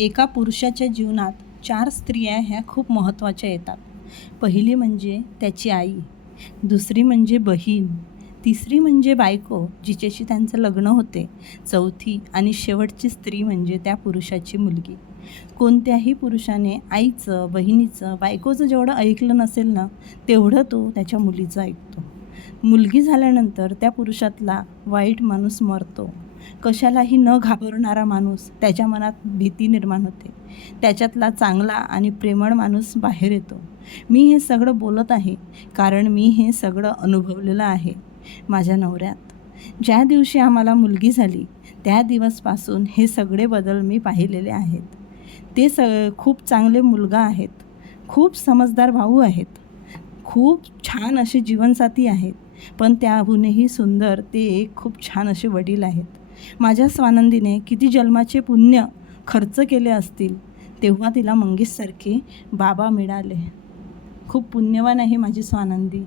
एका पुरुषाच्या जीवनात 4 स्त्रिया ह्या खूप महत्त्वाच्या येतात. पहिली म्हणजे त्याची आई, दुसरी म्हणजे बहीण, तिसरी म्हणजे बायको जिच्याशी त्यांचं लग्न होते, चौथी आणि शेवटची स्त्री म्हणजे त्या पुरुषाची मुलगी. कोणत्याही पुरुषाने आईचं, बहिणीचं, बायकोचं जेवढं ऐकलं नसेल ना, तेवढं तो त्याच्या मुलीचं ऐकतो. मुलगी झाल्यानंतर त्या पुरुषातला वाईट माणूस मरतो. कशालाही न घाबरणारा माणूस, त्याच्या मनात भीती निर्माण होते. त्याच्यातला चांगला आणि प्रेमळ माणूस बाहेर येतो. मी हे सगळं बोलत आहे कारण मी हे सगळं अनुभवलेलं आहे माझ्या नवऱ्यात. ज्या दिवशी आम्हाला मुलगी झाली त्या दिवसपासून हे सगळे बदल मी पाहिलेले आहेत. ते खूप चांगले मुलगा आहेत, खूप समजदार भाऊ आहेत, खूप छान असे जीवनसाथी आहेत, पण त्याहूनही सुंदर ते एक खूप छान असे वडील आहेत. माझ्या स्वानंदीने किती जन्माचे पुण्य खर्च केले असतील तेव्हा तिला मंगेशसारखे बाबा मिळाले. खूप पुण्यवान आहे माझी स्वानंदी.